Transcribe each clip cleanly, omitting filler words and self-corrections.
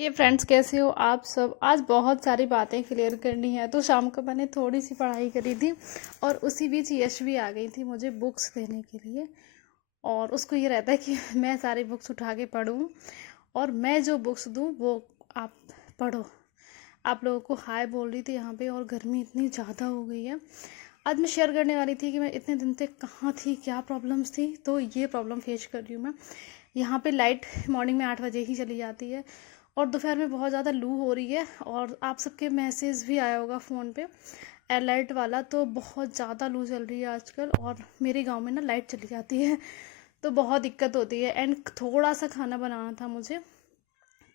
ये फ्रेंड्स, कैसे हो आप सब। आज बहुत सारी बातें क्लियर करनी है। तो शाम को मैंने थोड़ी सी पढ़ाई करी थी और उसी बीच यश भी आ गई थी मुझे बुक्स देने के लिए। और उसको ये रहता है कि मैं सारी बुक्स उठा के पढूं और मैं जो बुक्स दूं वो आप पढ़ो। आप लोगों को हाय बोल रही थी यहाँ पे, और गर्मी इतनी ज़्यादा हो गई है। आज मैं शेयर करने वाली थी कि मैं इतने दिन तक कहाँ थी, क्या प्रॉब्लम्स थी। तो ये प्रॉब्लम फेस कर रही हूँ मैं। यहाँ पे लाइट मॉर्निंग में 8 बजे ही चली जाती है और दोपहर में बहुत ज़्यादा लू हो रही है। और आप सबके मैसेज भी आया होगा फ़ोन पे अलर्ट वाला, तो बहुत ज़्यादा लू चल रही है आजकल। और मेरे गांव में ना लाइट चली जाती है तो बहुत दिक्कत होती है। एंड थोड़ा सा खाना बनाना था मुझे,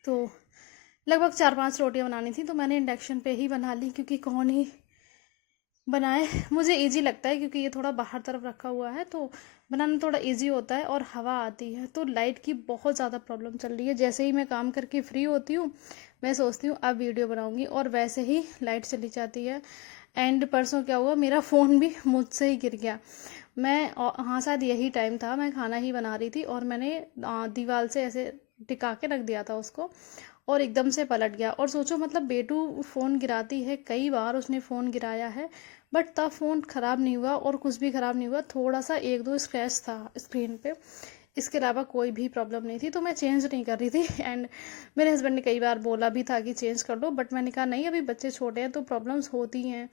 तो लगभग 4-5 रोटियां बनानी थी। तो मैंने इंडक्शन पे ही बना ली, क्योंकि कौन ही बनाए। मुझे इजी लगता है क्योंकि ये थोड़ा बाहर तरफ रखा हुआ है तो बनाना थोड़ा इजी होता है और हवा आती है। तो लाइट की बहुत ज़्यादा प्रॉब्लम चल रही है। जैसे ही मैं काम करके फ्री होती हूँ मैं सोचती हूँ अब वीडियो बनाऊंगी, और वैसे ही लाइट चली जाती है। एंड परसों क्या हुआ, मेरा फ़ोन भी मुझसे ही गिर गया। मैं हाँ, शायद यही टाइम था, मैं खाना ही बना रही थी और मैंने दीवार से ऐसे टिका के रख दिया था उसको, और एकदम से पलट गया। और सोचो, मतलब बेटू फ़ोन गिराती है, कई बार उसने फ़ोन गिराया है, बट तब फ़ोन ख़राब नहीं हुआ और कुछ भी ख़राब नहीं हुआ। थोड़ा सा 1-2 स्क्रैच था स्क्रीन पे, इसके अलावा कोई भी प्रॉब्लम नहीं थी। तो मैं चेंज नहीं कर रही थी। एंड मेरे हस्बैंड ने कई बार बोला भी था कि चेंज कर लो, बट मैंने कहा नहीं, अभी बच्चे छोटे हैं तो प्रॉब्लम्स होती हैं।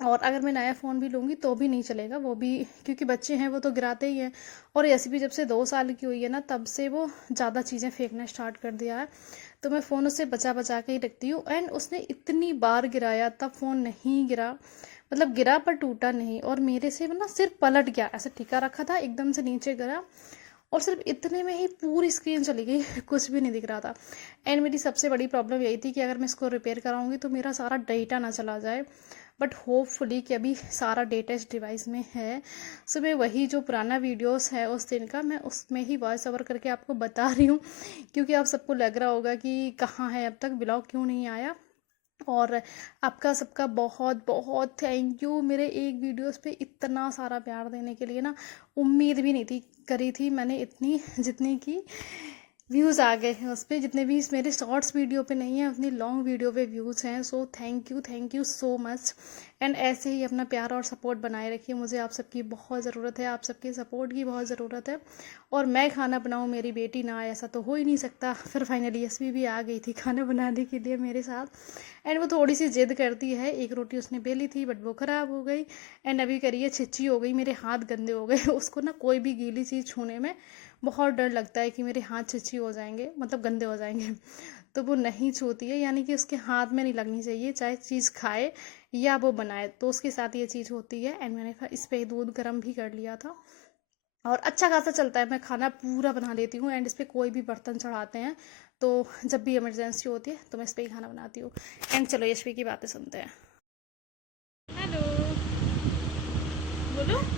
और अगर मैं नया फ़ोन भी लूँगी तो भी नहीं चलेगा वो भी, क्योंकि बच्चे हैं वो तो गिराते ही हैं। और ऐसी भी जब से 2 साल की हुई है ना, तब से वो ज़्यादा चीज़ें फेंकना स्टार्ट कर दिया है। तो मैं फ़ोन उससे बचा बचा के ही रखती हूँ। एंड उसने इतनी बार गिराया तब फ़ोन नहीं गिरा, मतलब गिरा पर टूटा नहीं। और मेरे से ना सिर्फ पलट गया, ऐसे टिका रखा था, एकदम से नीचे गिरा और सिर्फ इतने में ही पूरी स्क्रीन चली गई। कुछ भी नहीं दिख रहा था। एंड मेरी सबसे बड़ी प्रॉब्लम यही थी कि अगर मैं इसको रिपेयर कराऊंगी तो मेरा सारा डेटा ना चला जाए। बट होपफुली कि अभी सारा डेटा इस डिवाइस में है। सो मैं वही जो पुराना वीडियोस है उस दिन का, मैं उसमें ही वॉइस ओवर करके आपको बता रही हूँ, क्योंकि आप सबको लग रहा होगा कि कहाँ है, अब तक ब्लॉग क्यों नहीं आया। और आपका सबका बहुत बहुत थैंक यू, मेरे एक वीडियोस पे इतना सारा प्यार देने के लिए ना। उम्मीद भी नहीं थी, करी थी मैंने इतनी, जितनी की व्यूज़ आ गए हैं उस पर। जितने भी मेरे शॉर्ट्स वीडियो पे नहीं है उतनी लॉन्ग वीडियो पे व्यूज़ हैं। So thank you so much. And ऐसे ही अपना प्यार और सपोर्ट बनाए रखिए, मुझे आप सबकी बहुत ज़रूरत है, आप सबके सपोर्ट की बहुत ज़रूरत है। और मैं खाना बनाऊँ, मेरी बेटी ना आए, ऐसा तो हो ही नहीं सकता। फिर फाइनली यशवी भी आ गई थी खाना बनाने के लिए मेरे साथ। एंड वो थोड़ी सी जिद करती है, एक रोटी उसने बेली थी बट वो ख़राब हो गई। एंड अभी करिए छिच्ची हो गई, मेरे हाथ गंदे हो गए। उसको ना कोई भी गीली चीज़ छूने में बहुत डर लगता है कि मेरे हाथ छिच्ची हो जाएंगे, मतलब गंदे हो जाएंगे। तो वो नहीं छूती है, यानी कि उसके हाथ में नहीं लगनी चाहिए, चाहे चीज़ खाए या वो बनाए, तो उसके साथ ये चीज़ होती है। एंड मैंने इस पर दूध गर्म भी कर लिया था और अच्छा खासा चलता है। मैं खाना पूरा बना लेती हूँ एंड इस पर कोई भी बर्तन चढ़ाते हैं तो जब भी इमरजेंसी होती है तो मैं इस पर ही खाना बनाती हूँ। एंड चलो यशवी की बातें सुनते हैं। हेलो, बोलो।